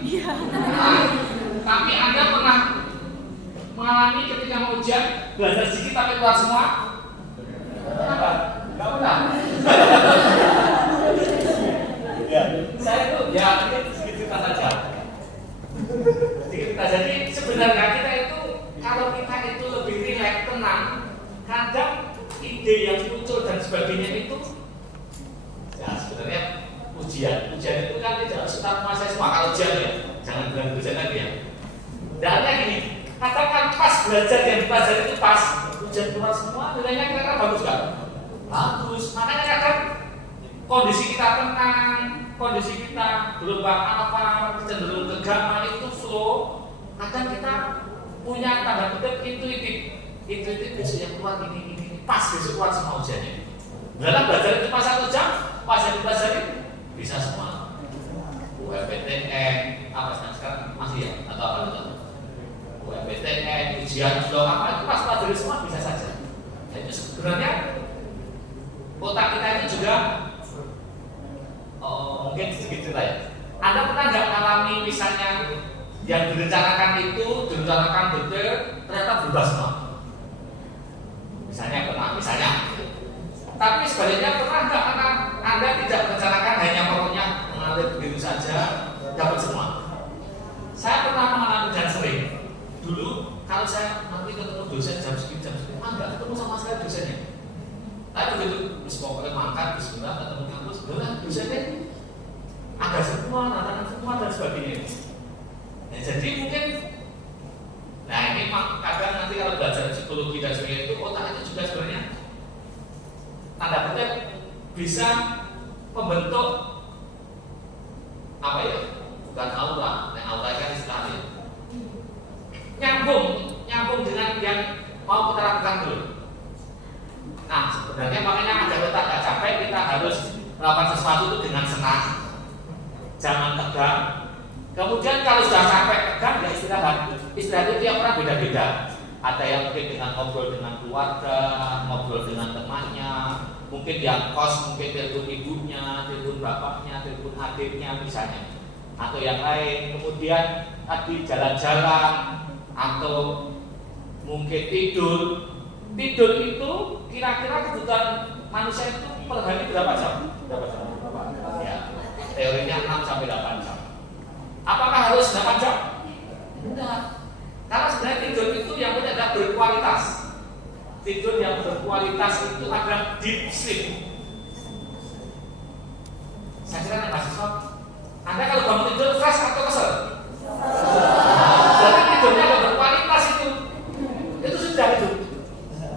Iya. Tapi Anda pernah mengalami ketika mau ujian belajar sedikit tapi keluar semua? Kenapa? Enggak pernah. Ya, saya itu ya ini sedikit cerita saja. Sedikit cerita. Jadi sebenarnya kita itu kalau kita itu lebih rileks, tenang, kadang ide yang muncul dan sebagainya itu ya sebenarnya ujian itu kan tidak harus kita menguasai semua. Kalau ujian ya jangan bilang ujian lagi ya. Dalilnya gini, katakan pas belajar yang dipelajari itu pas ujian keluar semua, nilainya kira-kira bagus kan? Bagus. Makanya kadang kondisi kita tenang, kondisi kita belum apa, cenderung ke gamma itu flow. Kadang kita punya tanda kutip intuitif besok yang keluar ini pas besok keluar semua ujiannya. Dalam belajar itu pas 1 jam, pas yang dipelajari bisa semua. UMPTN apa sekarang masih ya atau apa itu? UMPTN, ujian blog apa itu pas pelajari semua bisa saja. Jadi sebenarnya otak kita itu juga mungkin sedikit cerita ya. Anda pernah nggak alami misalnya yang direncanakan itu direncanakan detail ternyata berubah semua? Misalnya pernah, misalnya. Tapi sebaliknya pernah nggak Anda tidak merencanakan hanya pokoknya mengalir begitu saja dapat semua? Saya pernah mengalami dan sering. Dulu kalau saya nanti ketemu dosen jam segini enggak ketemu sama sekali dosennya. Tapi begitu pokoknya makan bismillah ketemu kampus, benar dosennya ada semua, tantangan semua dan sebagainya. Nah, jadi mungkin ini kadang nanti kalau belajar psikologi dan sebagainya itu otak itu juga sebenarnya tanda kutip bisa membentuk apa ya? Bukan aura, aura kan istilahnya nyambung dengan yang mau kita lakukan dulu. Nah sebenarnya makanya ada kita nggak capek, kita harus melakukan sesuatu itu dengan senang, jangan tegang. Kemudian kalau sudah sampai tegang ya istirahat. Istirahat itu tiap orang beda-beda. Ada yang mungkin dengan ngobrol dengan keluarga, ngobrol dengan temannya, mungkin yang kos, mungkin telepon ibunya, telepon bapaknya, telepon adiknya misalnya, atau yang lain. Kemudian tadi jalan-jalan atau mungkin tidur. Tidur itu kira-kira kebutuhan manusia itu per hari berapa jam? Ya, teorinya 6 sampai 8 jam. Apakah harus 8 jam? Enggak. Karena sebenarnya tidur itu yang punya adalah berkualitas. Tidur yang berkualitas itu adalah deep sleep. Saya kira nih mahasiswa, Anda kalau bangun tidur fresh atau kesel? Berarti tidurnya agak berkualitas itu sudah itu.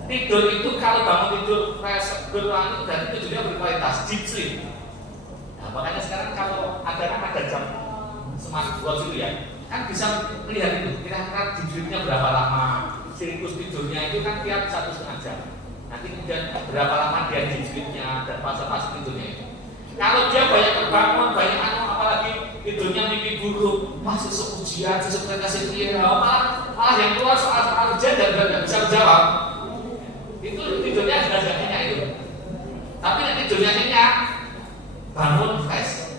Tidur itu kalau bangun tidur fresh, seger itu dan tidurnya berkualitas, deep sleep. Nah, makanya sekarang kalau ada jam smartwatch itu ya, kan bisa melihat itu kira-kira deep sleepnya berapa lama, siklus tidurnya itu kan tiap 1,5 jam. Nanti kemudian berapa lama dia deep sleepnya dan fase-fase tidurnya itu. Kalau dia banyak terbangun, banyak apalagi tidurnya mimpi buruk, sesuk ujian, sesuk presentasi malah yang keluar soal ujian dan nggak bisa menjawab. Itu tidurnya sudah nyenyak itu. Tapi nanti tidurnya nyenyak, bangun fresh.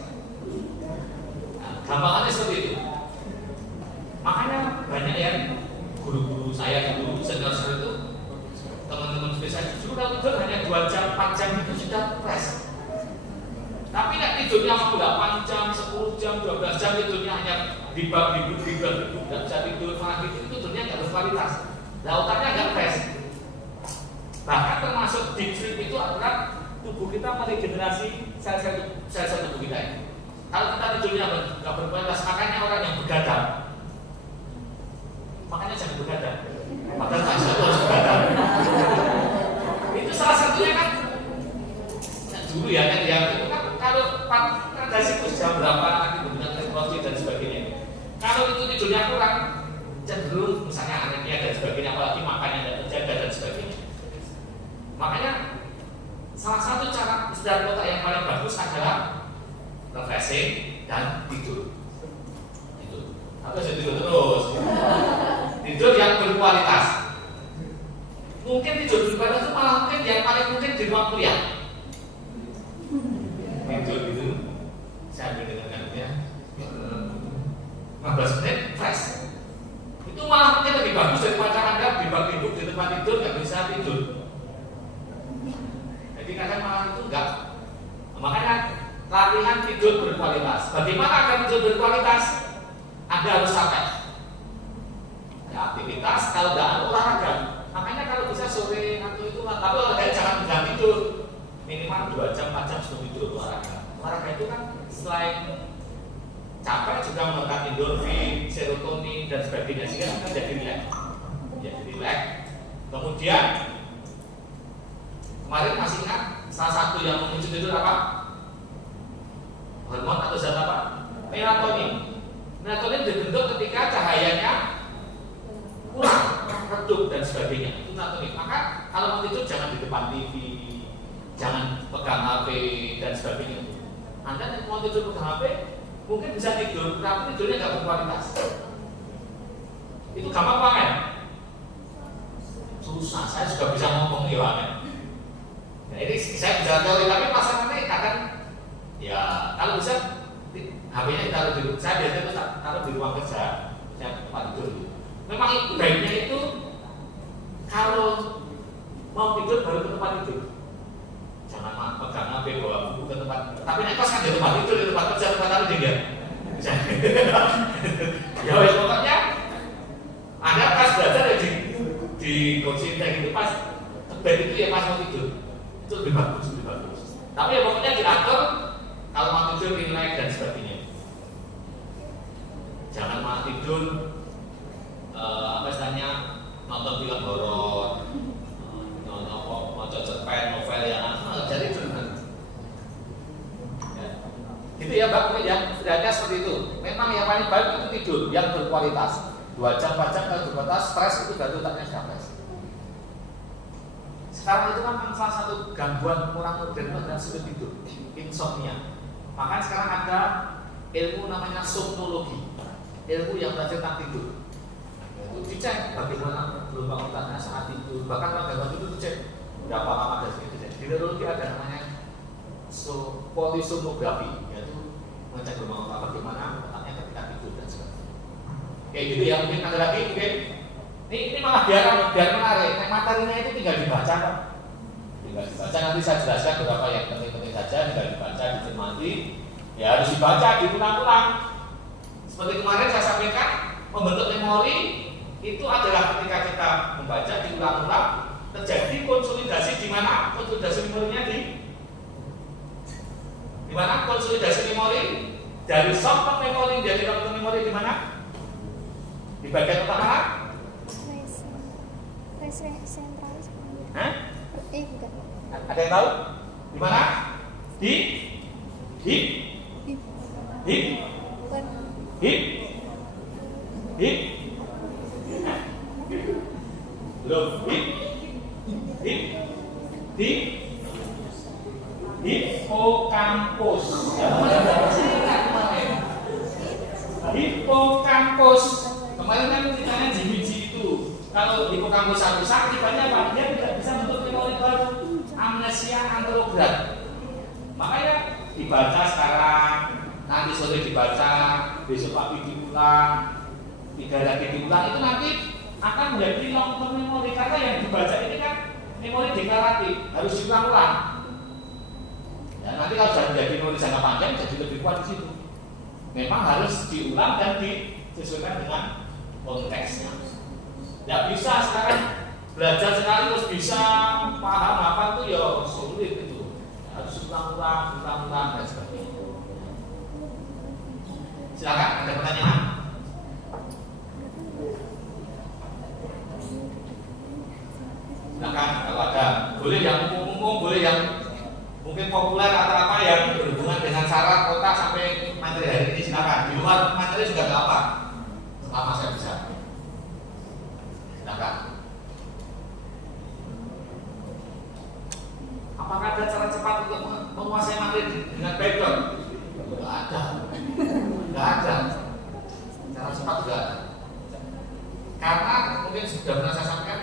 Gampangannya seperti itu. Makanya banyak yang guru-guru saya dulu, senior itu, teman-teman spesialis dulu kalau tidur hanya 2 jam, 4 jam itu sudah fresh. Tapi nek tidurnya 8 jam, 10 jam, 12 jam tidurnya hanya dibab, tidak bisa tidur, malah itu tidurnya nggak berkualitas. Nah, otaknya nggak fresh. Bahkan termasuk deep sleep itu adalah tubuh kita meregenerasi sel-sel tubuh kita ini. Kalau kita tidurnya nggak berkualitas, makanya orang yang begadang, makanya jangan begadang. Padahal masih harus begadang. Itu salah satunya kan dulu ya kan yang itu kan kalau ada siklus jam berapa nanti dengan teknologi dan sebagainya. Kalau itu tidurnya kurang, cenderung misalnya anemia dan sebagainya, apalagi makannya tidak terjaga dan sebagainya. Makanya salah satu cara istirahat otak yang paling bagus adalah refreshing dan tidur. Itu. Atau saya tidur terus. Tidur yang berkualitas. Mungkin tidur berkualitas itu malah mungkin yang paling mungkin di ruang kuliah. Tidur itu saya ambil dengan ya. 15 menit fresh. Itu malah mungkin lebih bagus daripada Anda dibang tidur di tempat tidur nggak bisa tidur. Jadi kadang malah itu enggak. Makanya latihan tidur berkualitas. Bagaimana agar tidur berkualitas? Anda harus capek. Ya, aktivitas kalau nggak ada olahraga. Makanya kalau bisa sore atau itu, tapi olahraga jangan tidak tidur. Minimal 2 jam, 4 jam sebelum tidur olahraga. Olahraga itu kan selain capek juga mengeluarkan endorfin, serotonin dan sebagainya sehingga kita jadi relax. Jadi relax. Kemudian kemarin masih ingat salah satu yang memicu tidur apa? Hormon atau zat apa? Melatonin. Melatonin dibentuk ketika cahayanya kurang, redup dan sebagainya. Itu melatonin. Maka kalau mau tidur jangan di depan TV, jangan pegang HP dan sebagainya. Anda mau tidur pegang HP, mungkin bisa tidur, tapi tidurnya nggak berkualitas. Itu gampang banget. Susah, saya juga bisa ngomong ya banget. Nah, ini saya bisa teori, tapi pasangannya kadang ya kalau bisa HP-nya ditaruh di rumah. Saya biasanya taruh di ruang kerja, saya tempat tidur. Memang baiknya itu kalau mau tidur baru ke tempat tidur. Jangan pegang HP bawa buku ke tempat. Tapi nek kos kan di tempat tidur, di tempat kerja, tempat taruh dia. Ya wes pokoknya Anda pas belajar ya di kursi kayak gitu pas bed itu ya pas mau tidur. Itu lebih bagus, lebih bagus. Tapi ya pokoknya diatur kalau mau tidur relax dan sebagainya. Jangan mau tidur apa istilahnya nonton film horor, mau cerpen, novel yang jadi curhat. Ya. Gitu ya Mbak, ya setidaknya seperti itu. Memang yang paling baik itu tidur yang berkualitas. 2 jam, 4 jam kalau berkualitas, stres itu dari otaknya sudah stres. Sekarang itu kan salah satu gangguan orang modern itu adalah sulit tidur, insomnia. Maka sekarang ada ilmu namanya somnologi, ilmu yang belajar tentang tidur. Itu dicek bagaimana gelombang otaknya saat tidur. Bahkan kalau gangguan tidur dicek berapa lama dari situ. Di neurologi ada namanya polisonografi, yaitu mengecek gelombang otak bagaimana otaknya ketika tidur dan sebagainya. Kayak gitu ya, mungkin ada lagi mungkin. Ini malah biar menarik. Materinya itu tinggal dibaca kok. Tinggal dibaca, nanti saya jelaskan beberapa yang penting-penting saja. Tinggal dibaca, dicermati. Ya harus dibaca, diulang-ulang. Seperti kemarin saya sampaikan, membentuk memori itu adalah ketika kita membaca, diulang-ulang, terjadi konsolidasi di mana? Konsolidasi memorinya di mana? Konsolidasi memori dari short term memori dari long term memori di mana? Di bagian otak mana? Sentralis. Hah? Bukan. Ada yang tahu? Di mana? Di belum di hippocampus. Hippocampus. Kemarin kan ceritanya di biji itu. Kalau hippocampus rusak, akibatnya apa? Dia tidak bisa bentuk memori baru. Amnesia anterograd. Makanya dibaca sekarang, nanti sore dibaca, besok pagi diulang, 3 lagi diulang, itu nanti akan menjadi long term memori. Karena yang dibaca ini kan memori deklaratif, harus diulang-ulang. Ya, nanti kalau sudah menjadi memori jangka panjang jadi lebih kuat di situ. Memang harus diulang dan disesuaikan dengan konteksnya. Tidak bisa sekarang belajar sekali terus bisa paham apa itu ya sulit itu. Harus ulang-ulang dan sebagainya. Silakan, ada pertanyaan? Silakan kalau ada. Boleh yang umum, boleh yang mungkin populer atau apa yang berhubungan dengan syarat kota sampai materi hari ini silakan. Di luar materi juga nggak apa, selama saya bisa. Silakan. Apakah ada cara cepat untuk menguasai materi dengan background? Nggak ada. Nggak ada. Cara cepat nggak ada. Karena mungkin sudah pernah saya sampaikan,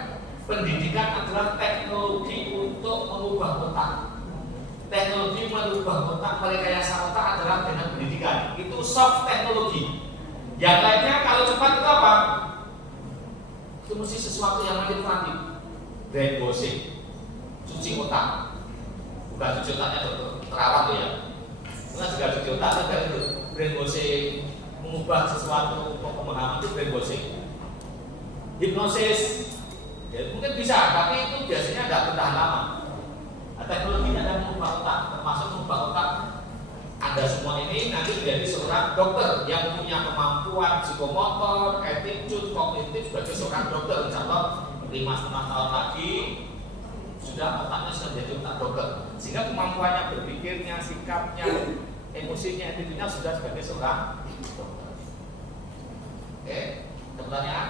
pendidikan adalah teknologi untuk mengubah otak. Teknologi merubah otak, merekayasa otak adalah dengan pendidikan. Itu soft teknologi. Yang lainnya kalau cepat itu apa? Itu mesti sesuatu yang manipulatif. Brainwashing, cuci otak. Bukan cuci otaknya terawat ya. Bukan juga cuci otak itu brainwashing, mengubah sesuatu pemahaman itu brainwashing. Hipnosis, ya mungkin bisa, tapi itu biasanya tidak bertahan lama. Teknologinya ada mengubah otak, termasuk mengubah otak. Anda semua ini nanti menjadi seorang dokter yang punya kemampuan psikomotor, attitude, kognitif sebagai seorang dokter. Insya Allah 5,5 tahun lagi sudah otaknya sudah menjadi otak dokter, sehingga kemampuannya berpikirnya, sikapnya, emosinya, attitude-nya sudah sebagai seorang dokter. Oke, ada pertanyaan?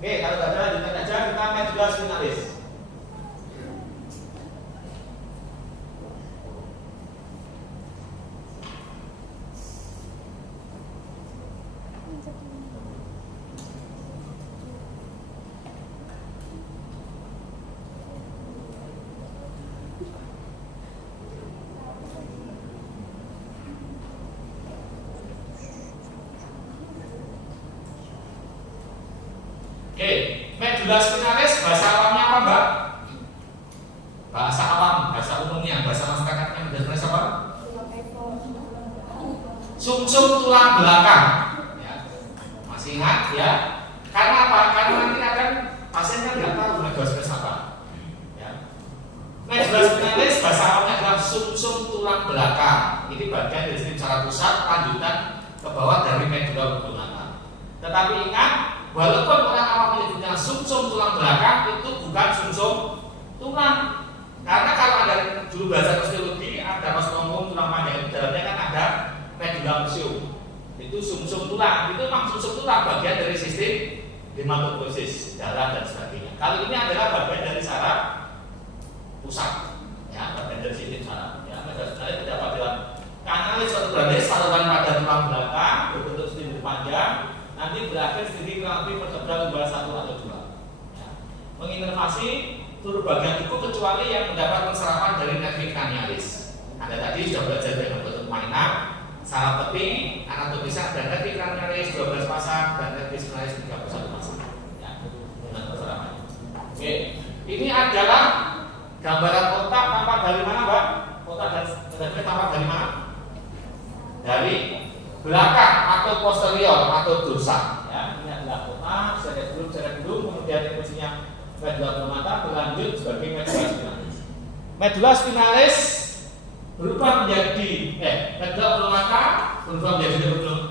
Oke, kalau tidak ada lanjutkan aja kita medula spinalis. Oke, medula spinalis bahasa awamnya apa, Mbak? Bahasa awam, bahasa umumnya, bahasa masyarakatnya medula spinalis apa? Sumsum tulang belakang. Ya. Masih ingat ya? Karena apa? Karena nanti kadang pasien kan nggak tahu medula spinalis apa. Ya. Medula spinalis bahasa awamnya adalah sumsum tulang belakang. Ini bagian dari sistem saraf pusat, lanjutan ke bawah dari medula oblongata. Tetapi ingat, walaupun orang awam menyebutnya sumsum tulang belakang, itu bukan sumsum tulang. Karena kalau ada dulu bahasa osteologi, ada osteomum tulang panjang, di dalamnya kan ada medula museum. Itu sumsum tulang. Itu memang sumsum tulang, bagian dari sistem hematopoiesis, darah dan sebagainya. Kali ini adalah bagian dari saraf pusat, ya, bagian dari sistem saraf. Ya, medula spinalis terdapat dalam kanalis vertebralis, saluran pada tulang belakang berbentuk sedikit panjang. Nanti berakhir sedikit kurang lebih vertebral 1 atau 2. Ya. Menginervasi seluruh bagian tubuh kecuali yang mendapat penserapan dari nervi cranialis. Anda tadi sudah belajar dengan bentuk mainan, saraf tepi, anatomisnya dan nervi cranialis 12 pasang dan nervi spinalis 31 pasang. Ya, dengan penserapannya. Oke, ini adalah gambaran otak tampak dari mana, Mbak? Otak dan nervi tampak dari mana? Dari belakang atau posterior atau dorsal. Ya, ini adalah otak, secara dulu, kemudian fungsinya medula oblongata berlanjut sebagai medula spinalis. Medula spinalis berubah menjadi medula oblongata berubah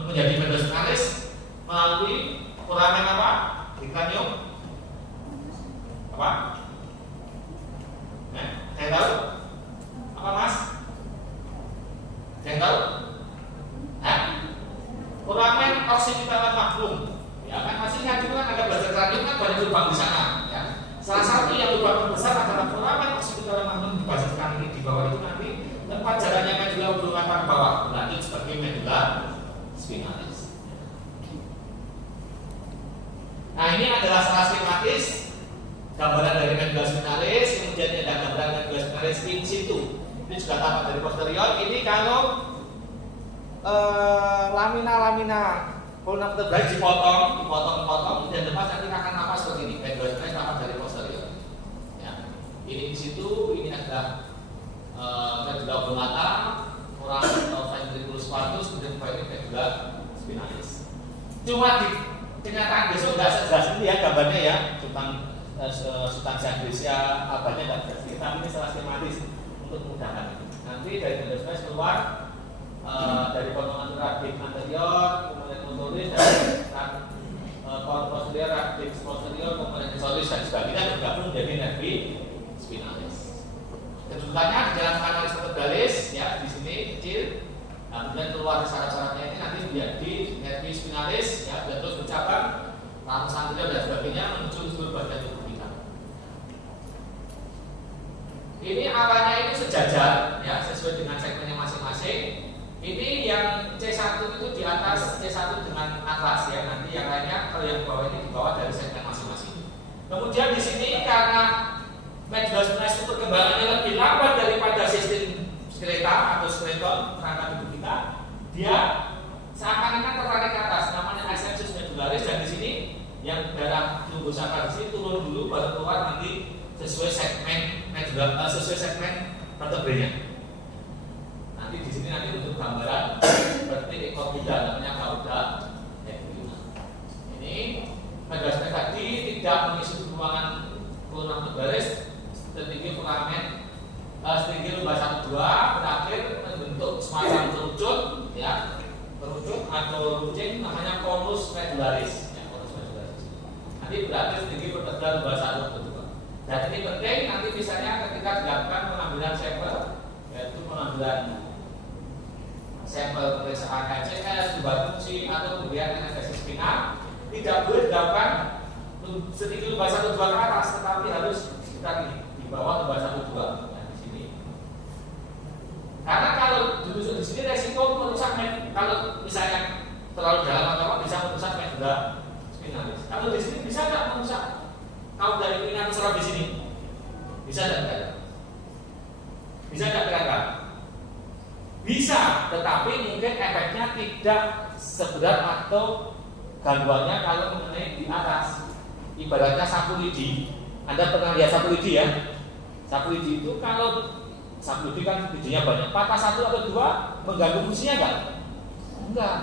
menjadi medula spinalis melalui foramen apa? Cranium apa? Saya tahu apa, Mas? Saya tahu? Foramen occipitalis magnum. Ya kan masih ingat juga kan ada belajar cranium kan banyak lubang di sana. Ya. Salah satu yang lubang terbesar adalah foramen occipitalis magnum di basis kaki di bawah itu nanti tempat jalannya medula oblongata ke bawah berlanjut sebagai medula spinalis. Nah ini adalah salah skematis gambaran dari medula spinalis, kemudian ada gambaran medula spinalis in situ. Ini juga tampak dari posterior. Ini kalau lamina kolom vertebral dipotong, dan lepas nanti akan napas seperti ini. Medula spinalis tampak dari posterior. Ya. Ini di situ, ini adalah medula oblongata, foramen ventriculus quartus, kemudian ini medula spinalis. Cuma di kenyataan besok nggak sejelas ini ya gambarnya ya, substansia Grecia abadnya nggak jelas. Tapi ini salah skematis untuk memudahkan. Nanti dari medula spinalis keluar dari potongan radix anterior, kemudian motoris, dan posterior, radix posterior, kemudian solis dan sebagainya bergabung menjadi nervi spinalis. Kedudukannya di dalam kanalis vertebralis, ya di sini kecil, nah, kemudian keluar syarat-syaratnya ini nanti menjadi nervi spinalis, ya dan terus bercabang, ramus anterior dan sebagainya menuju seluruh bagian tubuh kita. Ini arahnya ini sejajar, ya sesuai dengan segmennya masing-masing. Ini yang C1 itu di atas C1 dengan atlas ya, nanti yang lainnya kalau yang bawah ini di bawah dari segmen masing-masing. Kemudian di sini karena medula spinalis itu perkembangannya lebih lambat daripada sistem skeleta atau skeleton kerangka tubuh kita, dia seakan-akan tertarik ke vertebrenya. Nanti di sini nanti untuk gambaran seperti ekor kuda namanya cauda equina. Ini megasnya tadi tidak mengisi ruangan kurang berbaris setinggi filament setinggi lubang 1-2 berakhir membentuk semacam kerucut ya, kerucut atau runcing namanya konus medularis ya, konus medularis. Nanti berakhir setinggi pertemuan lubang 1-2. Dan ini penting nanti misalnya ketika dilakukan pengambilan sampel, yaitu pengambilan sampel pemeriksaan HCS, lubang fungsi atau kemudian anestesi spinal, tidak boleh dilakukan setinggi lubang 1-2 ke atas, tetapi harus sekitar di bawah lubang 1-2 ya, di sini. Karena kalau ditusuk di sini resiko merusak kalau misalnya terlalu dalam atau bisa merusak medula spinalis. Kalau di sini bisa nggak merusak? Kalau dari pinang serap di sini bisa nggak? Bisa nggak kira-kira? Bisa, tetapi mungkin efeknya tidak seberat atau gangguannya kalau mengenai di atas. Ibaratnya sapu lidi. Anda pernah lihat sapu lidi ya? Sapu lidi itu kalau sapu lidi kan lidinya banyak, patah 1 atau 2 mengganggu fungsinya enggak? Enggak.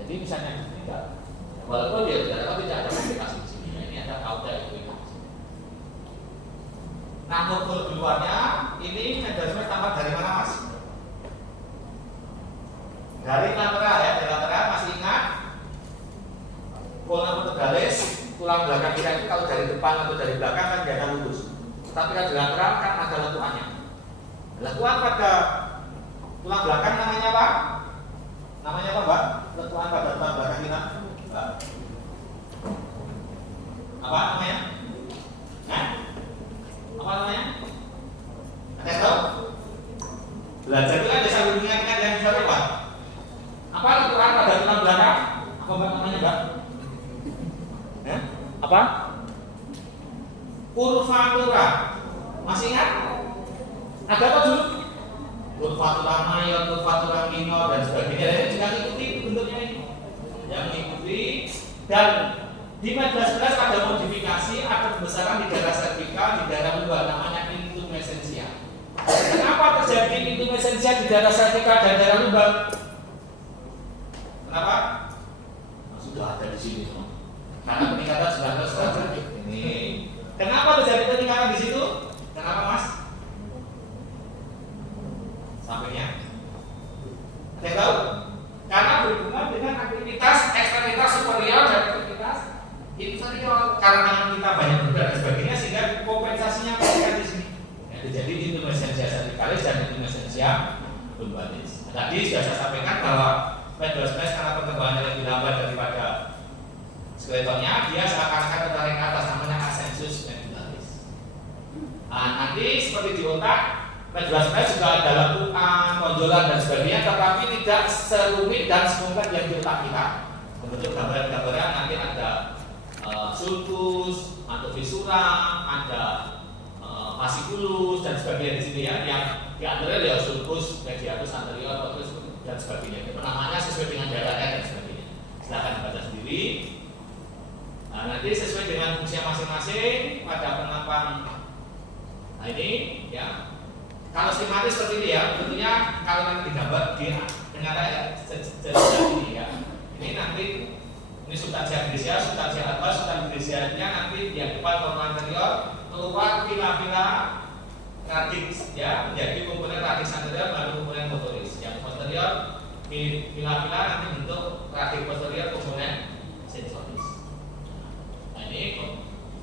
Jadi misalnya ini enggak. Walaupun dia tidak ada komplikasi di sini. Ini ada cauda equina. Nah, morfologi luarnya ini mekanisme tampak dari mana, Mas? Dari lateral ya, dari lateral masih ingat? Polna vertebralis, tulang belakang kita itu kalau dari depan atau dari belakang kan dia akan lurus. Tapi kalau di lateral kan ada lekuannya. Lekuan pada tulang belakang namanya apa? Namanya apa, Mbak? Lekuan pada tulang belakang kita, Mbak? Apa namanya? Nah? Apa namanya? Ada yang tahu? Belajar itu kan ada sambil mengingat-ingat yang bisa apa? Apa lekuan pada tulang belakang? Apa Mbak namanya, Mbak? Ya? Apa? Curvatura. Masih ingat? Ada apa dulu? Curvatura mayor, curvatura minor dan sebagainya. Dan juga mengikuti bentuknya ini. Yang mengikuti dan di medula ada modifikasi, ada pembesaran di daerah servikal, di daerah luar namanya intumesensia. Kenapa terjadi intumesensia di daerah servikal dan daerah luar? Kenapa? Nah, sudah ada di sini semua. Karena peningkatan 19 derajat ini. Kenapa terjadi peningkatan di situ? Kenapa, Mas? Sampainya? Ada yang tahu? Karena berhubungan dengan aktivitas ekstremitas superior dan aktivitas inferior. Karena kita banyak bergerak dan sebagainya, sehingga kompensasinya meningkat di sini. Jadi intumesensia cervicalis dan intumesensia lumbalis. Tadi sudah saya sampaikan bahwa medula spinalis karena perkembangannya lebih lambat daripada skeletonnya, dia seakan-akan tertarik ke atas, namanya ascensus medularis. Nah, nanti seperti di otak, medula spinalis juga ada lekukan, tonjolan dan sebagainya, tetapi tidak serumit dan sekompleks yang di otak kita. Bentuk gambaran-gambaran nanti ada sulcus, atau visura, ada fasciculus dan sebagainya di sini ya. Yang di antara ya sulcus, mediatus anterior, dan sebagainya. Namanya sesuai dengan daerahnya dan sebagainya. Silahkan baca sendiri. Nah, nanti sesuai dengan fungsi masing-masing pada penampakan. Nah ini ya. Kalau skematis seperti ini ya, tentunya kalau nanti digambar dengan ini ya. Ini nanti ini substansia grisya, substansia apa? Substansia grisyanya nanti di depan korona anterior keluar pila-pila radix ya, menjadi komponen radix anterior baru komponen motoris. Yang posterior pila-pila nanti bentuk radix posterior komponen sensoris. Nah ini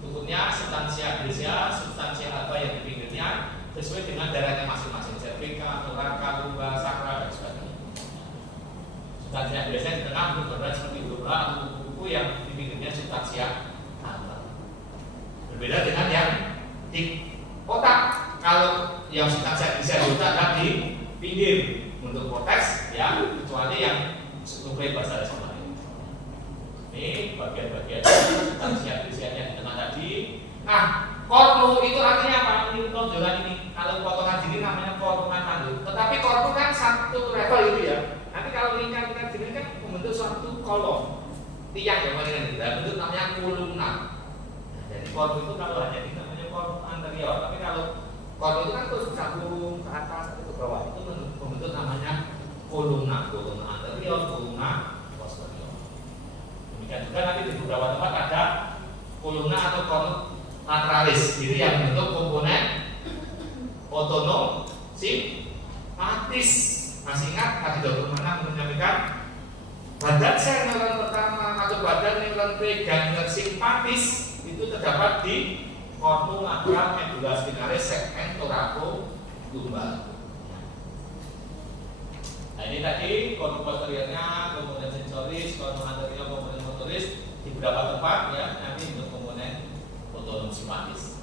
bentuknya substansia grisya, substansia apa yang di pinggirnya sesuai dengan daerahnya masing-masing, cervika, thoraca, lumbar, sakra dan sebagainya. Substansia biasanya di tengah bentuk berberat seperti berupa atau kuku-kuku yang di pinggirnya substansia antar. Berbeda dengan yang di otak. Kalau yang substansia bisa di otak dan di pinggir bentuk korteks ya, kecuali yang nuklei basalis kemarin. Ini bagian-bagian substansia grisanya di tengah tadi. Nah, kornu itu artinya apa? Ini tonjolan ini. Kalau potongan gini namanya potongan tanduk. Tetapi kornu kan satu level itu ya. Nanti kalau lingkar-lingkar gini kan membentuk suatu kolom tiang yang mana bentuk namanya kolumna. Jadi kornu itu kalau hanya ini namanya kornu anterior. Tapi kalau kornu itu kan terus sambung ke atas bawah itu membentuk namanya kolumna anterior, kolumna posterior. Demikian juga nanti di beberapa tempat ada kolumna atau lateralis, itu yang bentuk komponen otonom simpatis. Masih ingat tadi Dr. Mana menyampaikan badan sel neuron pertama atau badan neuron preganglion simpatis itu terdapat di cornu lateral medula spinalis segmen thoracolumbar. Nah ini tadi cornu posteriornya, komponen sensoris, cornu anterior, komponen motoris di beberapa tempat ya nanti untuk komponen otonom simpatis.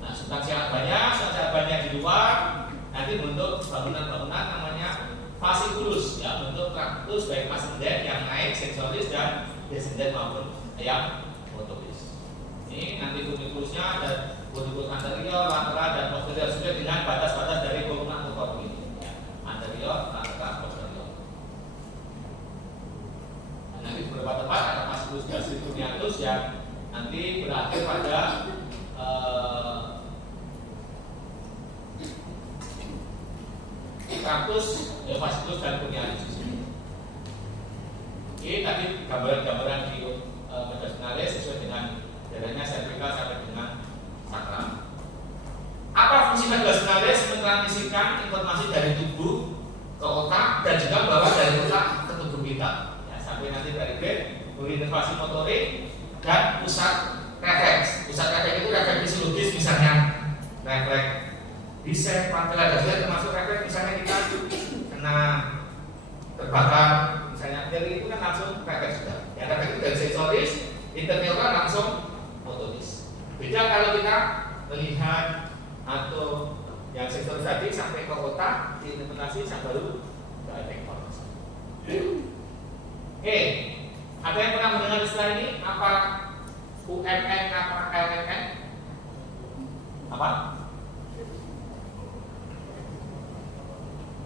Nah, substansi banyak di luar nanti bentuk bangunan-bangunan namanya fasciculus ya, bentuk traktus baik ascendent yang naik sensoris dan descendent maupun yang motoris. Ini nanti funiculusnya ada funiculus anterior, lateral dan posterior sesuai dengan batas-batas dari kolumna atau cornu ini ya. Anterior, lateral, posterior. Nah, nanti di beberapa tempat ada fasciculus gastrocuniatus yang nanti berakhir pada traktus, fasciculus dan cuniatus. Ini tadi gambaran-gambaran di medula spinalis sesuai dengan dadanya cervical sampai dengan sakral. Apa fungsi medula spinalis? Mentransmisikan informasi dari tubuh ke otak dan juga membawa dari otak ke tubuh kita. Ya, sampai nanti dari berinovasi motorik dan pusat refleks. Pusat refleks itu refleks fisiologis, misalnya refleks bisep, patella, dan termasuk refleks misalnya kita kena terbakar, misalnya dari itu kan langsung refleks sudah. Yang refleks itu dari sensoris, interneuron langsung motoris. Beda kalau kita melihat atau yang sensoris tadi sampai ke otak, diinterpretasi sampai baru ke efektor. Oke, ada yang pernah mendengar istilah ini? Apa UMN, apa LMN? Apa?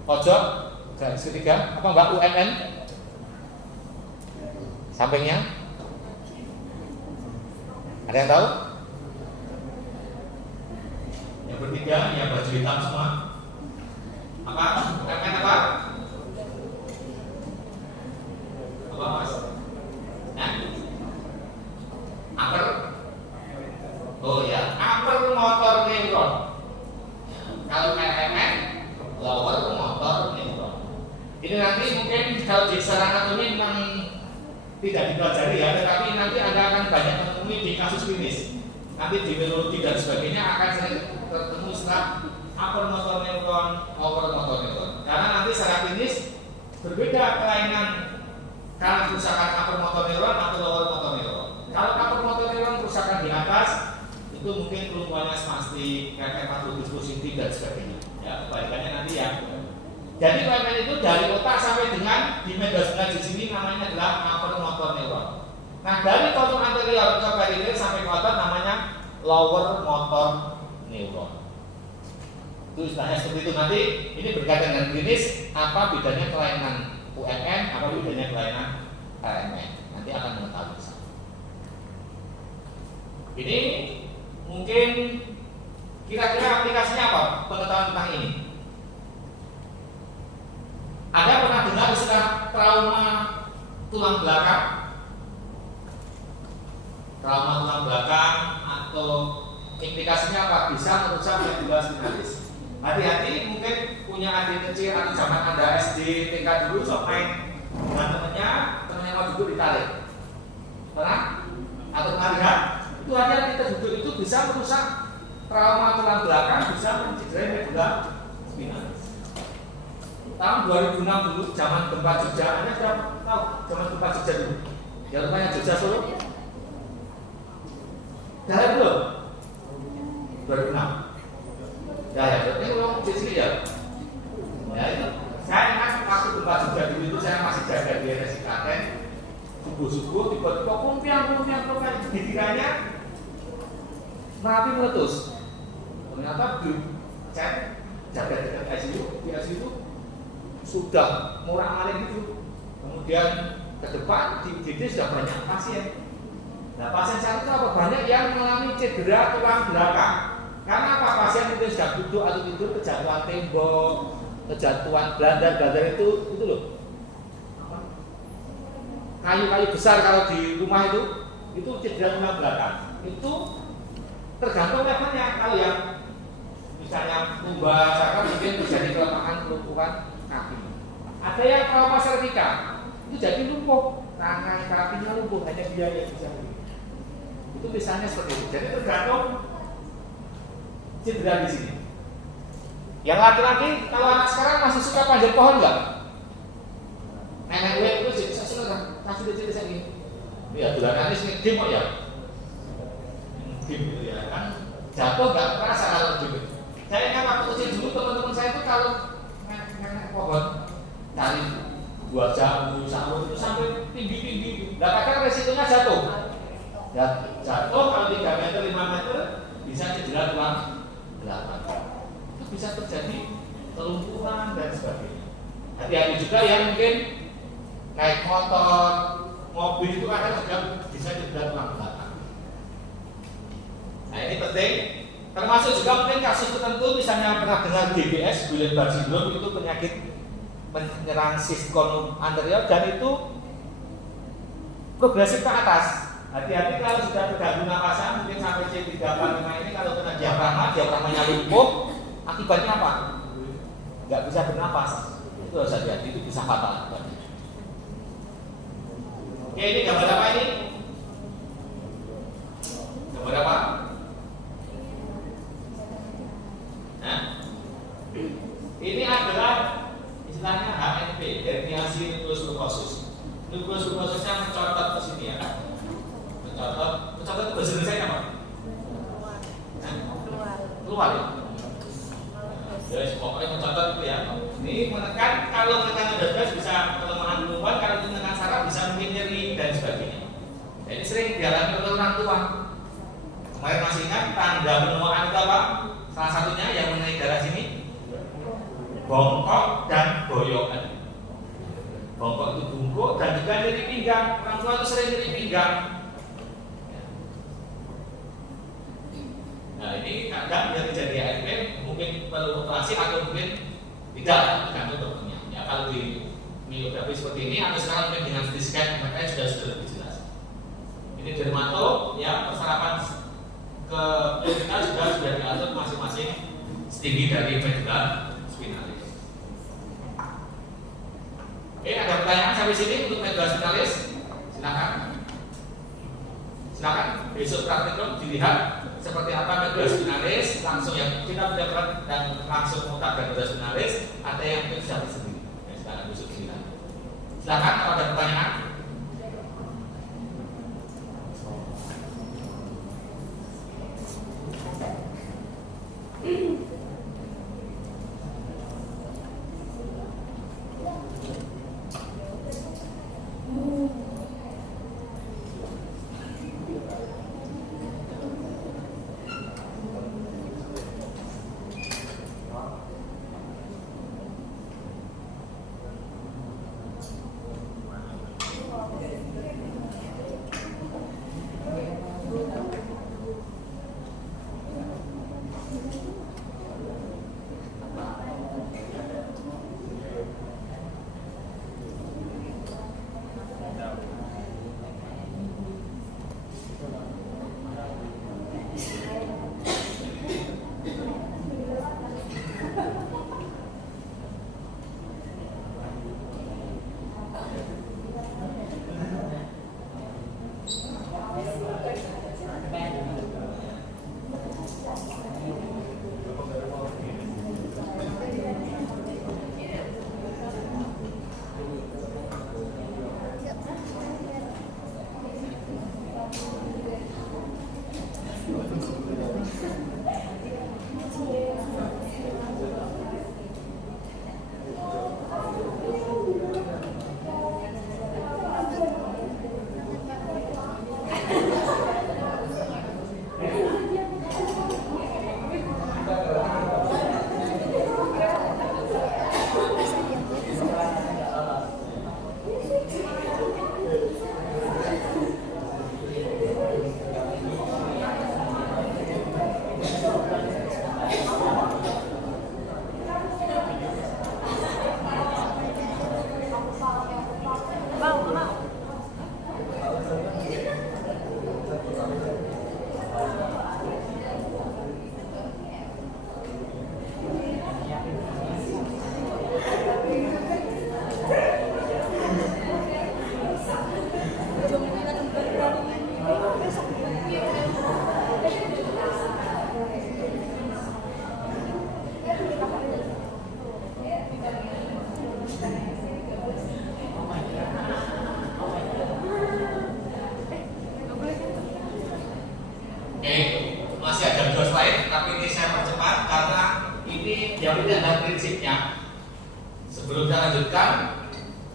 Pojok garis ketiga, apa Mbak UMN? Sampingnya? Ada yang tahu? Yang bertiga, yang baju hitam semua. Apa? UMN apa? Apa Mas? Nah? Upper? Oh ya, upper motor neuron. Kalau LMN, lower motor neuron. Ini nanti mungkin kalau di secara anatomi memang tidak dipelajari ya, tetapi nanti Anda akan banyak menemui di kasus klinis. Nanti di neurologi dan sebagainya akan sering tertemu istilah upper motor neuron, lower motor neuron. Karena nanti secara klinis berbeda kelainan karena kerusakan upper motor neuron atau lower motor neuron. Kalau upper motor neuron kerusakan di atas itu mungkin kelumpuhannya spastik, refleks patologis positif dan sebagainya. Ya, kebalikannya nanti ya. Jadi UMN itu dari otak sampai dengan di medula spinalis di sini namanya adalah upper motor neuron. Nah, dari cornu anterior ke perifer sampai ke otak namanya lower motor neuron. Itu istilahnya seperti itu. Nanti ini berkaitan dengan klinis, apa bedanya kelainan UMN, apa bedanya kelainan LMN. Nanti akan mengetahui bersama. Ini mungkin kira-kira aplikasinya apa? Pengetahuan tentang ini. Ada pernah dengar istilah trauma tulang belakang? Trauma tulang belakang atau implikasinya apa? Bisa merusak medula spinalis. Hati-hati, mungkin punya adik kecil atau zaman Anda SD tingkat dulu sok main dengan temennya mau duduk ditarik. Pernah? Atau pernah lihat? Itu hati-hati duduk itu bisa merusak trauma tulang belakang, bisa mencederai medula spinalis. Tahun 2006 dulu zaman gempa Jogja, Anda sudah tahu zaman gempa Jogja dulu? Ya rupanya Jogja Solo. Dah belum? 2006. Ya ini ulang di sini ya. Ya itu. Saya ingat waktu gempa Jogja dulu itu saya masih jaga di RSI Klaten. Subuh-subuh tiba-tiba kumpiang dikiranya Merapi meletus. Ternyata belum. Saya jaga dekat ICU, di ICU itu sudah murah-maling itu. Kemudian ke depan di UGD sudah banyak pasien. Nah pasien saya itu apa? Banyak yang mengalami cedera tulang belakang. Karena apa? Pasien itu sudah duduk atau tidur kejatuhan tembok, kejatuhan bladar itu loh. Kayu-kayu besar kalau di rumah itu cedera tulang belakang. Itu tergantung levelnya. Kalau yang misalnya membahas mungkin terjadi kelemahan kelumpuhan kaki. Ada yang trauma servikal itu jadi lumpuh, tangan kakinya lumpuh, hanya dia yang bisa. Itu misalnya seperti itu. Jadi tergantung cedera di sini. Yang laki-laki kalau anak sekarang masih suka panjat pohon nggak? Nenek gue itu saya suka kasih dia cerita ini. Ya, bulan nanti sini game ya. Game gitu ya kan. Jatuh nggak terasa kalau game. Saya ingat waktu kecil dulu teman-teman saya itu kalau nenek pohon cari buah jambu, sahur itu sampai tinggi-tinggi. Nah, kadang resikonya jatuh. Ya, jatuh kalau 3 meter, 5 meter bisa cedera tulang belakang. Itu bisa terjadi kelumpuhan dan sebagainya. Hati-hati juga yang mungkin naik motor, mobil itu kadang juga bisa cedera tulang belakang. Nah, ini penting. Termasuk juga mungkin kasus tertentu, misalnya pernah dengar GBS, Guillain-Barré syndrome, itu penyakit menyerang sistem anterior dan itu progresif ke atas. Hati-hati kalau sudah terganggu napasan, mungkin sampai C3, 4, 5 ini kalau kena diafragmanya lumpuh, akibatnya apa? Nggak bisa bernapas. Itu harus hati-hati, itu bisa fatal. Oke, ini gambar apa ini? Gambar apa? Nah, ini adalah istilahnya HNP, herniasi nucleus pulposus. Nucleus pulposusnya mencotot ke sini ya. Mencotot itu bahasa Indonesia apa? Keluar ya. Jadi pokoknya mencotot itu ya. Ini menekan, kalau menekan nada bisa kelemahan kelumpuhan, kalau menekan saraf bisa mungkin nyeri dan sebagainya. Jadi sering dialami oleh orang tua. Kemarin masih ingat tanda penuaan itu apa? Salah satunya yang mengenai darah sini, bongkok dan boyokan. Bongkok itu bungkuk dan juga nyeri pinggang. Orang tua itu sering nyeri pinggang. Nah, ini kadang yang terjadi AFP mungkin perlu operasi atau mungkin tidak, tergantung dokternya. Ya, kalau di miografi seperti ini atau sekarang mungkin dengan CT scan mereka sudah lebih jelas. Ini dermato, ya, persarapan ke kita sudah diatur masing-masing setinggi dari medula spinalis. Oke, ada pertanyaan sampai sini untuk medula spinalis? Silakan. Silakan. Besok praktikum dilihat seperti apa medula spinalis, langsung yang kita mendapat dan langsung mengutak medula spinalis, ada yang mungkin sudah tersendiri. Ya, silakan besok dilihat. Silakan kalau ada pertanyaan.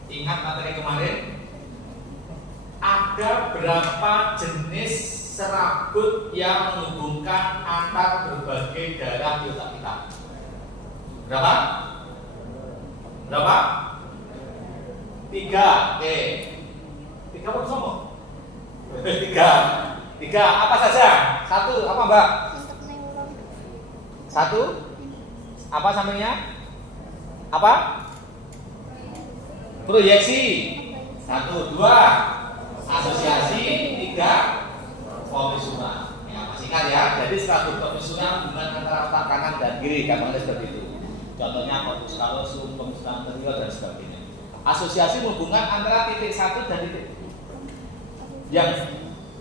Ingat materi kemarin? Ada berapa jenis serabut yang menghubungkan antar berbagai daerah di otak kita? Berapa? Berapa? 3. Oke. 3 apa semua? 3. Apa saja? 1 apa Mbak? Untuk neuron. 1 apa sampingnya? Apa? Proyeksi. 1, 2 asosiasi, 3 komisura. Ya, masih ingat ya? Jadi serabut komisura hubungan antara otak kanan dan kiri, gampangnya seperti itu. Contohnya korpus kallosum, komisura anterior dan sebagainya. Asosiasi hubungan antara titik 1 dan titik yang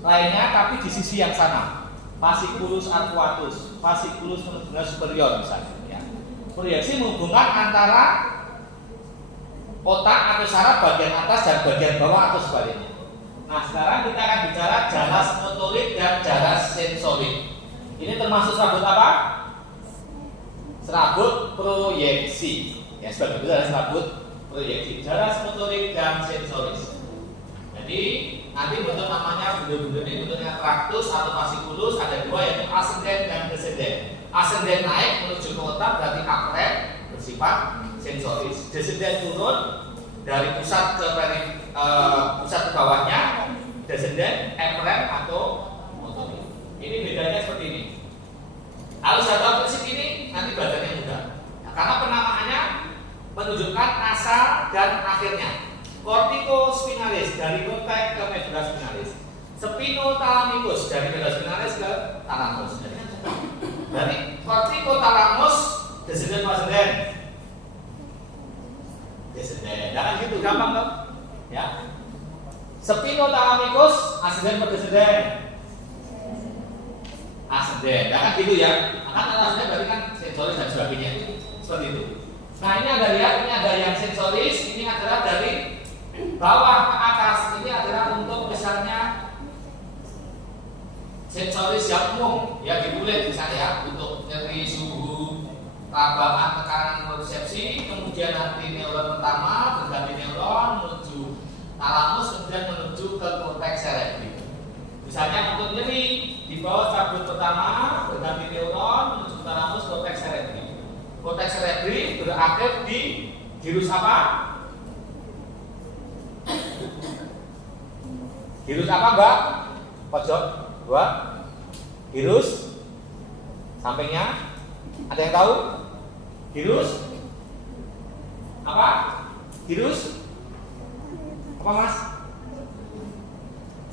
lainnya, tapi di sisi yang sama. Fasciculus arcuatus, fasciculus superior misalnya. Ya. Proyeksi hubungan antara otak atau saraf bagian atas dan bagian bawah atau sebaliknya. Nah, sekarang kita akan bicara jalas motorik dan jalas sensorik. Ini termasuk serabut apa? Serabut proyeksi. Ya, sebagai besar serabut proyeksi. Jalas motorik dan sensoris. Jadi nanti bentuk namanya bentuk-bentuk ini bentuknya traktus atau fasciculus, ada 2 yaitu ascendent dan descendent. Ascendent naik menuju ke otak berarti afferent bersifat sensoris. Descendent turun dari pusat ke pusat ke bawahnya, descendent efferent atau motorik. Ini bedanya seperti ini. Kalau sudah tahu prinsip ini nanti bacanya mudah. Nah, karena penamaannya menunjukkan asal dan akhirnya. Corticospinalis dari cortex ke medulla spinalis. Spinothalamikus dari medulla spinalis ke thalamus. Dari corticothalamus descendent ascendent. Descendent. Jangan gitu, gampang kan? Ya. Spinothalamikus ascendent ke descendent. Ascendent. Jangan gitu ya. Akan ascendent berarti kan sensoris dan sebagainya. Seperti itu. Nah, ini ada lihat, ini ada yang sensoris, ini adalah dari bawah ke atas. Ini adalah untuk misalnya sensoris yang umum ya di kulit misalnya ya, untuk nyeri, suhu, tambahan, tekanan, persepsi. Kemudian nanti neuron pertama berganti neuron menuju thalamus, kemudian menuju ke korteks cerebri. Misalnya untuk nyeri di bawah cabut pertama berganti neuron menuju thalamus, korteks cerebri. Korteks cerebri berakhir di gyrus apa? Gyrus apa Mbak? Pojok 2. Gyrus sampingnya ada yang tahu? Gyrus apa? Gyrus apa Mas?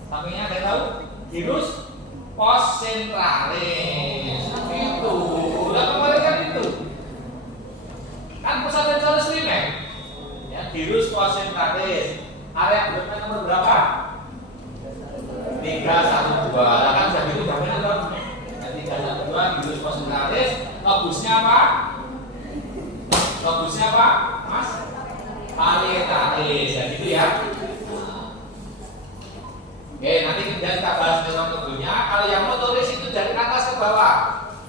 Sampingnya ada yang tahu? Gyrus pos centralis. Itu. Lah kemarin kan itu. Kan pusat sensoris primer. Ya, gyrus pos centralis. Area bloknya nomor berapa? 3, 1, 2. Nah, kan jadi itu gambarnya dong. 3, 1, 2 gyrus pos centralis. Lobusnya apa? Lobusnya apa, Mas? Parietalis. Ya gitu ya. Oke, nanti kita bahas neuron keduanya. Kalau yang motoris itu dari atas ke bawah.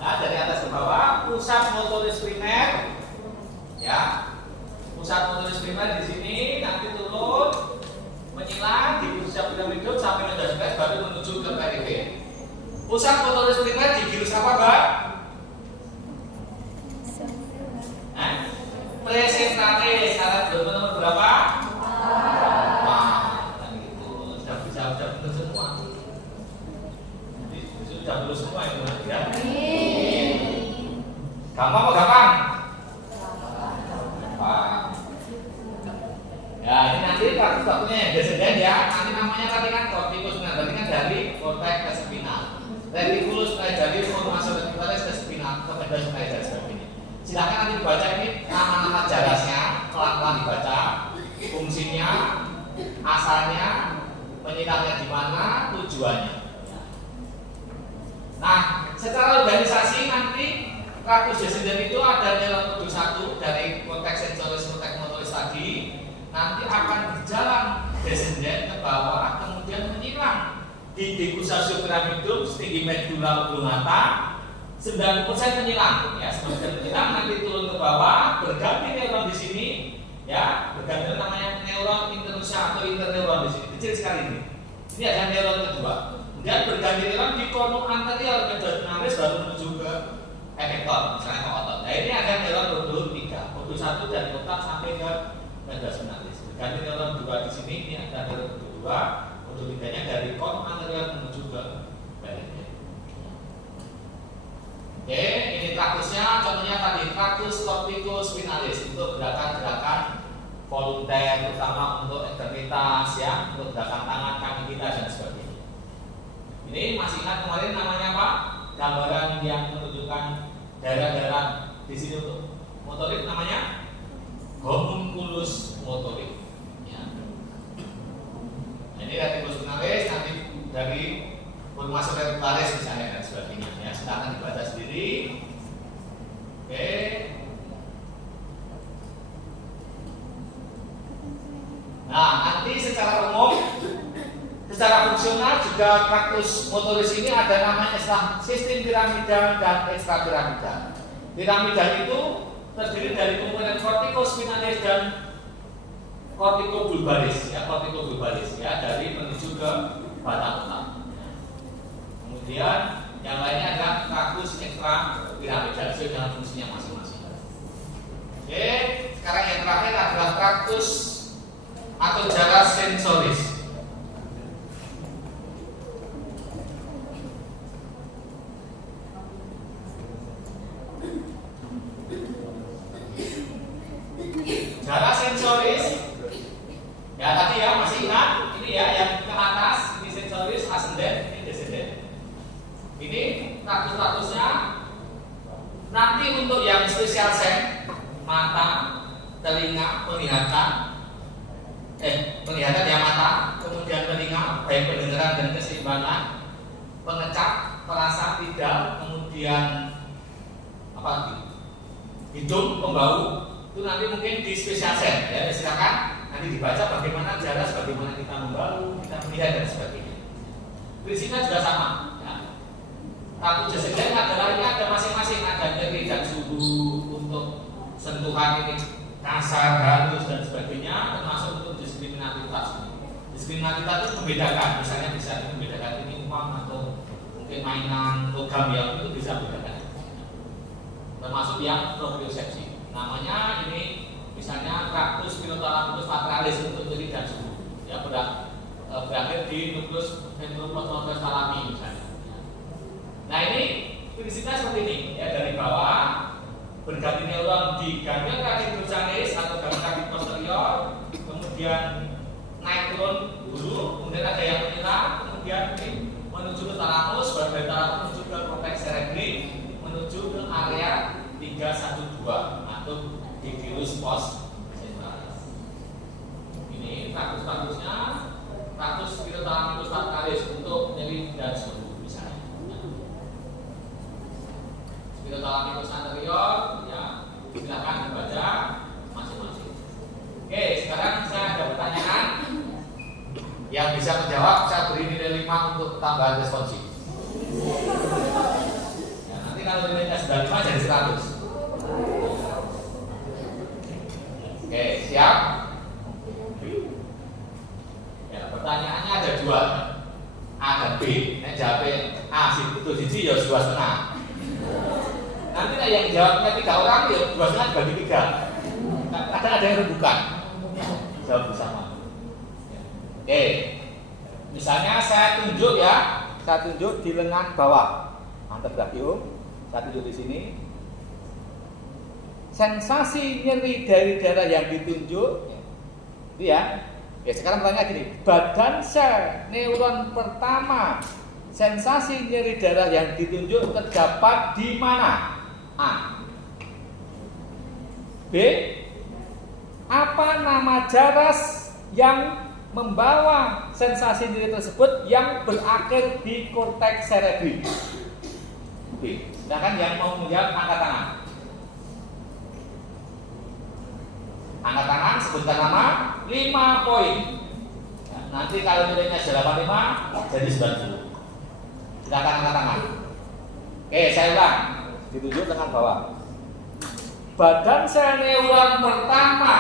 Nah, dari atas ke bawah, pusat motoris primer. Ya. Pusat motoris primer di sini, nanti turun menyilang di pusat piramidum sampai medulla spinalis baru menuju ke perifer. Pusat motoris primer di gyrus apa, Mbak? Presentalis. Syarat nomor berapa? Kan gitu. Sudah betul semua. Jadi sudah lulus semua itu ya. Gampang apa gampang? Ya, ini nanti waktunya yang descendent ya. Nanti namanya tadi kan corticus, berarti kan dari cortex ke spinal. Reticulus dari formasi retikulis ke spinal, ke medulla spinalis dan sebagainya. Silakan nanti dibaca ini nama-nama jalasnya, pelan-pelan dibaca, fungsinya, asalnya, penyilangnya di mana, tujuannya. Nah, secara organisasi nanti traktus descendent itu ada neuron tujuh 1 dari korteks sensoris, korteks motoris tadi. Nanti akan berjalan descendent ke bawah, kemudian menyilang di decussatio piramidum setinggi medulla oblongata, 90% menyilang, ya 90% menyilang, nanti turun ke bawah, berganti neuron di sini, ya berganti namanya neuron neuron internusa atau interneuron di sini, kecil sekali ini. Ini ada neuron kedua. Kemudian berganti neuron di konum anterior medullaris baru menuju ke efektor, misalnya ke otot. Nah ini ada neuron rodo 3, rodo 1 dari otak sampai ke medullaris. Berganti neuron 2 di sini, ini ada neuron rodo 2, rodo 3-nya dari konum anterior menuju ke baliknya. Oke, ini traktusnya, contohnya tadi traktus corticospinalis untuk gerakan-gerakan volunteer, terutama untuk ekstremitas ya, untuk gerakan tangan, kaki kita dan sebagainya. Ini masih ingat kemarin namanya apa? Gambaran yang menunjukkan daerah-daerah di sini untuk motorik namanya homunculus motorik. Ya. Nah, ini reticulus spinalis, nanti dari formasi verticalis misalnya dan sebagainya. Ya, silakan dibaca sendiri. Oke. Nah, nanti secara umum, secara fungsional juga traktus motoris ini ada namanya istilah sistem piramidal dan ekstrapiramidal. Piramidal itu terdiri dari komponen corticospinalis dan corticobulbaris ya, dari menuju ke batang otak. Kemudian yang lainnya adalah traktus ekstrapiramidal sesuai dengan fungsinya masing-masing. Oke, sekarang yang terakhir adalah traktus atau jarak sensoris. Jarak sensoris, ya tadi ya masih ingat ini ya yang ke atas ini sensoris, ascendent, ini descendent. Ini status-statusnya nanti untuk yang spesial sen, mata, telinga, penglihatan ya mata, kemudian telinga, baik pendengaran dan keseimbangan, pengecap, perasa, tidak, kemudian apa lagi? Hidung, pembau. Itu nanti mungkin di spesial sen ya, silakan nanti dibaca bagaimana jarak, bagaimana kita membau, kita melihat dan sebagainya. Prinsipnya juga sama ya. Satu descendent adalah ini ada masing-masing, ada nyeri dan suhu untuk sentuhan ini kasar, halus dan sebagainya, termasuk untuk diskriminativitas. Diskriminativitas itu membedakan, misalnya bisa membedakan ini uang atau mungkin mainan logam yang itu bisa membedakan. Termasuk yang propriosepsi. Namanya ini misalnya traktus spinothalamikus laterales untuk nyeri dan suhu. Ya berakhir di nucleus ventriculomotor thalami misalnya. Nah ini prinsipnya seperti ini ya, dari bawah berganti neuron di ganglion radiculosalis atau ganglion kaki posterior, kemudian naik turun dulu, kemudian ada yang menyerang, kemudian ini menuju ke thalamus, baru dari thalamus menuju ke cortex cerebri, menuju ke area 312 atau di virus post centralis. Ini traktus-traktusnya, traktus spinothalamikus laterales untuk nyeri dan suhu misalnya. Spinothalamikus anterior, ya silakan dibaca masing-masing. Oke, sekarang saya ada pertanyaan. Yang bisa menjawab saya beri nilai 5 untuk tambahan responsif. Ya, nanti kalau nilainya sudah 5 jadi 100. Oke, siap? Ya, pertanyaannya ada 2. A dan B. Nek jawab A itu siji ya 2,5. Nanti yang jawabnya 3 orang ya 2,5 dibagi 3. Kadang ada yang rembukan. Jawab bersama. Oke. Misalnya saya tunjuk di lengan bawah. Mantap brachium. Saya tunjuk di sini. Sensasi nyeri dari daerah yang ditunjuk itu ya. Ya sekarang pertanyaan gini, badan sel neuron pertama sensasi nyeri daerah yang ditunjuk terdapat di mana? A. B. Apa nama jaras yang membawa sensasi nyeri tersebut yang berakhir di korteks cerebri? B. Silakan yang mau menjawab angkat tangan. Angkat tangan, sebutkan nama 5 poin. Nah, nanti kalau nilainya 85 jadi 90. Silakan angkat tangan. Oke, saya ulang. Ditunjuk dengan bawah. Badan sel neuron pertama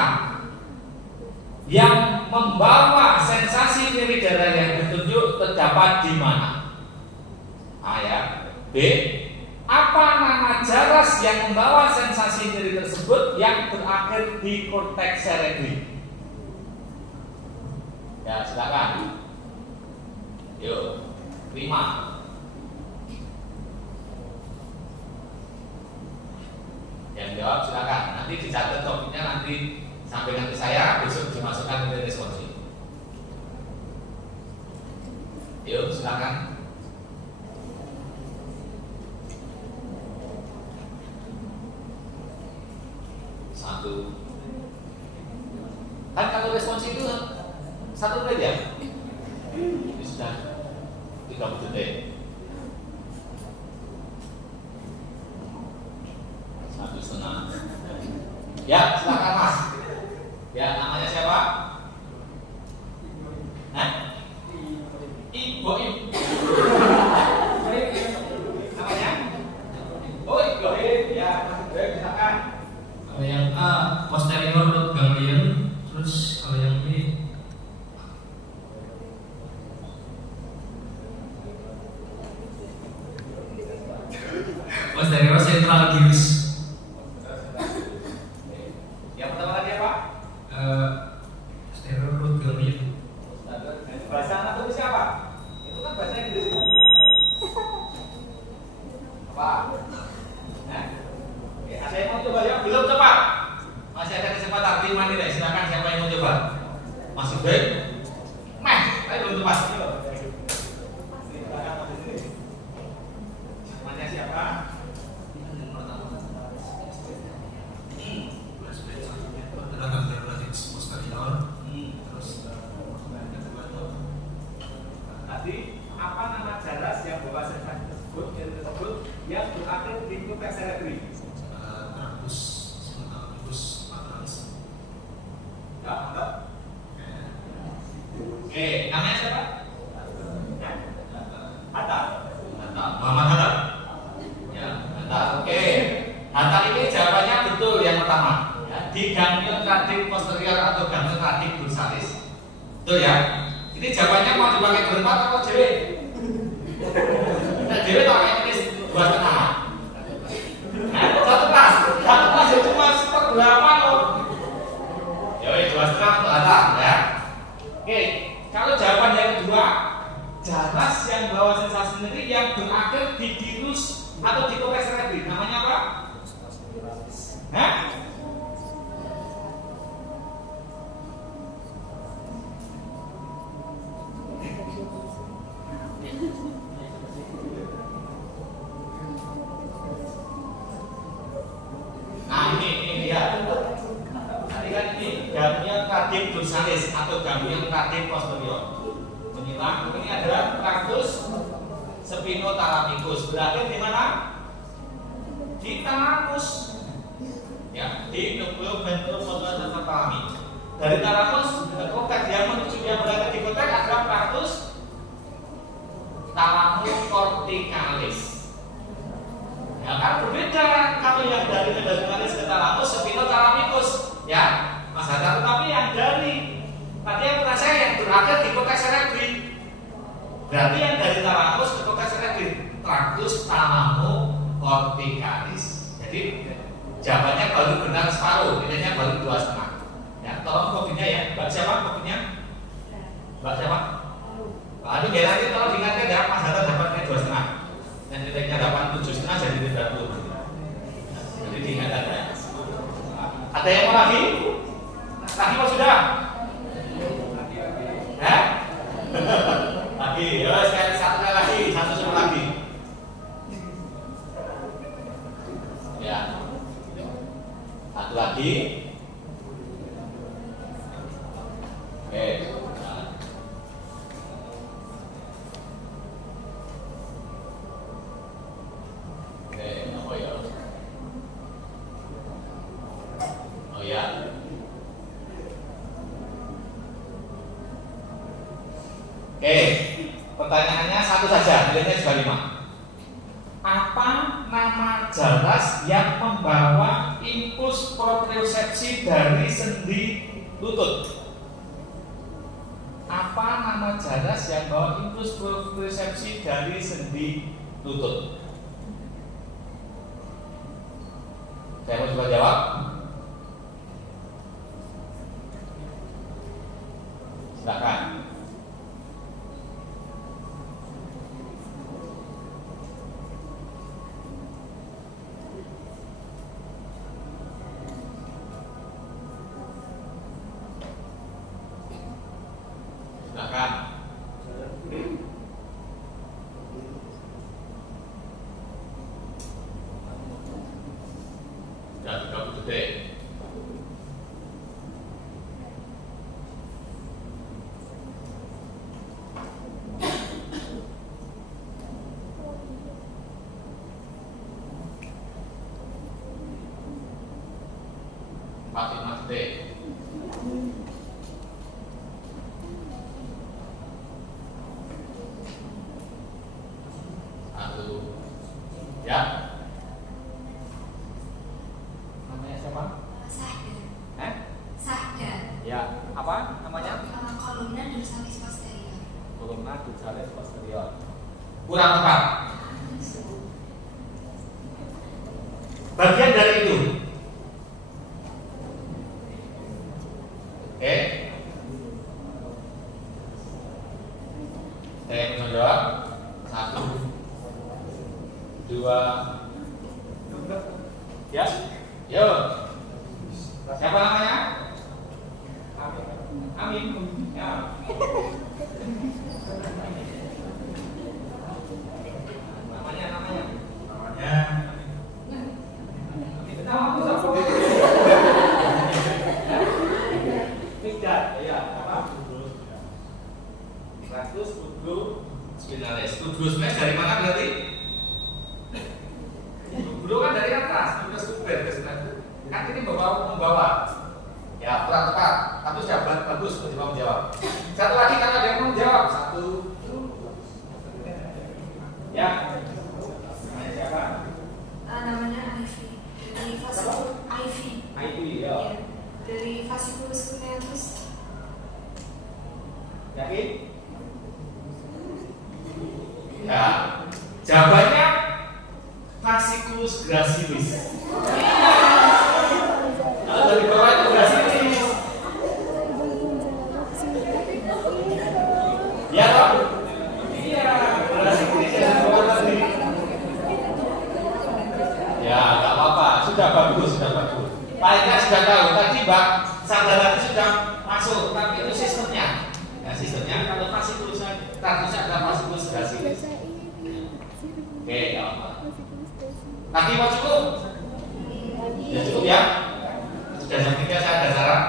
yang membawa sensasi nyeri dada yang ditunjuk terdapat di mana? A ya. B. Apa nama jaras yang membawa sensasi nyeri tersebut yang berakhir di korteks cerebri? Ya, silakan. Yuk, 5. Yang jawab silakan. Nanti dicatat topiknya, nanti sampaikan ke saya, besok dimasukkan ke responsi. Yuk, silakan. Satu. Kan kalau responsi itu satu saja. Ini sudah 30 detik. 1,5. Ya, silakan Mas. Ya, namanya siapa? Hah? Ibu. Namanya? Oh, Ibu. Ya, silakan. Kalau yang A posterior root ganglion, terus kalau yang B posterior central gyrus. Yang pertama tadi apa? Posterior root ganglion. Bahasa anatomi siapa? Itu kan bahasa Inggris. Apa? Nah, ada yang mau coba ya? Belum cepat. Masih ada kesempatan. 5 nilai. Silakan siapa yang mau coba? Masih baik? Meh, tapi belum cepat. Namanya siapa? Adalah ganglion radix posterior. Terus Tadi apa nama jaras yang bawa sensasi tersebut yang berakhir di korteks cerebri? tragus tragus pateralis. Ya, mantap. Oke, namanya siapa? Hatta. Hatta. Muhammad Hatta. Ya, Hatta. Oke. Hatta ini jawabannya betul yang pertama. Ya, di ganglion radix posterior atau ganglion radix dorsalis. Betul ya? Ini jawabannya mau dipakai berempat atau cewek? Nah, cewek pakai tulis 2,5. Satu kelas itu cuma seperberapa loh. Ya, 2,5 untuk Hatta ya. Oke, kalau jawaban yang kedua, jaras yang bawa sensasi nyeri yang berakhir di gyrus atau di korteks cerebri, namanya apa? Hah? Nah ini dia. Tadi kan ini ganglion radix dorsalis atau ganglion radix posterior. Menyimak, ini adalah tragus spinothalamicus. Berakhir di mana? Di thalamus. Ya, di nucleus ventromedialis thalami. Dari thalamus ke korteks yang menuju yang berada di korteks adalah tragus thalamocorticalis. Ya kan berbeda kalau yang dari medullaris ke thalamus spinothalamicus, ya Mas Hatta. Tetapi yang dari tadi yang pernah saya yang berakhir di korteks cerebri. Berarti yang dari thalamus ke korteks cerebri tragus thalamocorticalis. Jadi jawabannya baru benar separuh, nilainya baru 2,5. Ya, tolong kopinya ya. Mbak siapa kopinya? Mbak siapa? Aduh, ya nanti kalau diingatkan ya Mas Hatta dapatnya 2,5. Dan nilainya 87,5 jadi 30. Jadi diingatkan ya. Ada yang mau lagi? Lagi mau sudah? Hah? Lagi, ya sekali satu lagi, satu sama lagi. Ya. Satu lagi. Oke. Apa ya? Oh ya. Oke, pertanyaannya satu saja, nilainya juga 5. Apa nama jaras yang membawa impuls propriosepsi dari sendi lutut? nama Jaras yang bawa impuls propriosepsi dari sendi lutut? Saya mau coba jawab. Silakan. Silakan. Sudah 30 detik. Empat 5 detik. Ya. Namanya siapa? Sahdan. Sahdan. Ya. Apa namanya? Kolumna dorsalis posterior. Kolumna dorsalis posterior. Kurang tepat. Bagian dari itu. Oke. Saya mau jawab. 1, 2, ya, yo. Siapa namanya? Amin. Ya. Namanya. Tidak, ya, apa? Ratus Kudus dari mana berarti? Beliau kan dari atas, ke super, kan ini membawa. Ya, kurang tepat. Tapi sudah bagus untuk menjawab. Satu lagi kalau ada yang mau menjawab. 1, 2. Ya. Namanya siapa? Namanya Ivy. Dari Vasiculus Ivy. Ivy, ya. Dari Vasiculus cuneatus. Yakin? Ya. Jawabannya Vasiculus gracilis. Kalau dari bawah itu gracilis. Ya toh? Iya, gracilis yang bawah tadi. Ya, nggak apa-apa. Sudah bagus. Paling nggak sudah tahu. Tadi Mbak Sandra tadi sudah masuk. Tapi itu sistemnya. Ya, sistemnya kalau Vasiculus statusnya adalah Vasiculus gracilis. Oke, nggak apa-apa. Lagi mau cukup? Ya cukup ya. Sudah jam 3 saya ada saran.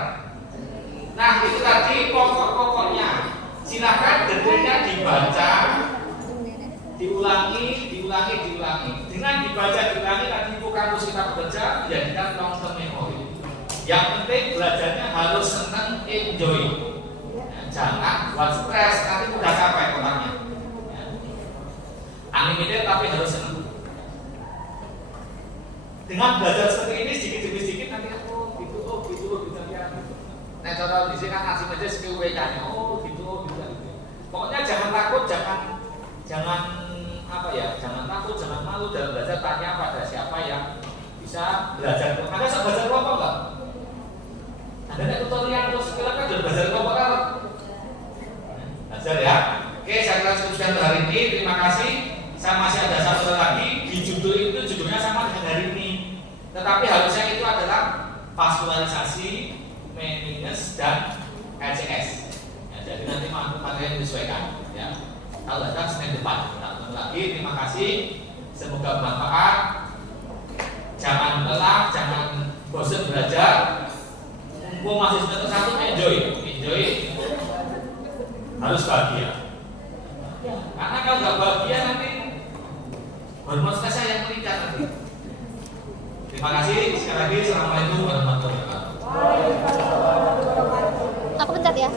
Nah itu tadi pokok-pokoknya. Silakan detailnya dibaca, diulangi. Dengan diulangi tadi kamus kita bekerja menjadikan long term memory. Yang penting belajarnya harus senang, enjoy. Jangan buat stres, nanti mudah capek otaknya. Unlimited tapi harus senang. Dengan belajar seperti ini sedikit nanti gitu ya. Nah contoh di sini kan ngasih aja skill WK-nya. Gitu. Pokoknya jangan takut, jangan takut, jangan malu dalam belajar. Tanya pada siapa yang bisa belajar. Anda bisa belajar kelompok nggak? Ada tutorial terus silakan belajar kelompok kan? Belajar ya. Oke, saya kira cukup sekian hari ini. Terima kasih. Saya masih ada satu lagi di judul itu, judulnya sama dengan hari ini. Tetapi harusnya itu adalah vaskularisasi, meninges dan LCS. Ya, jadi nanti materi disesuaikan. Ya. Kalau ada Senin depan. Nah, lagi terima kasih. Semoga bermanfaat. Jangan lelah, jangan bosan belajar. Mumpung masih semester 1, enjoy. Harus bahagia. Karena kalau nggak bahagia nanti hormon stresnya yang meningkat nanti. Terima kasih sekali lagi. Assalamualaikum warahmatullahi wabarakatuh. Aku pencet ya.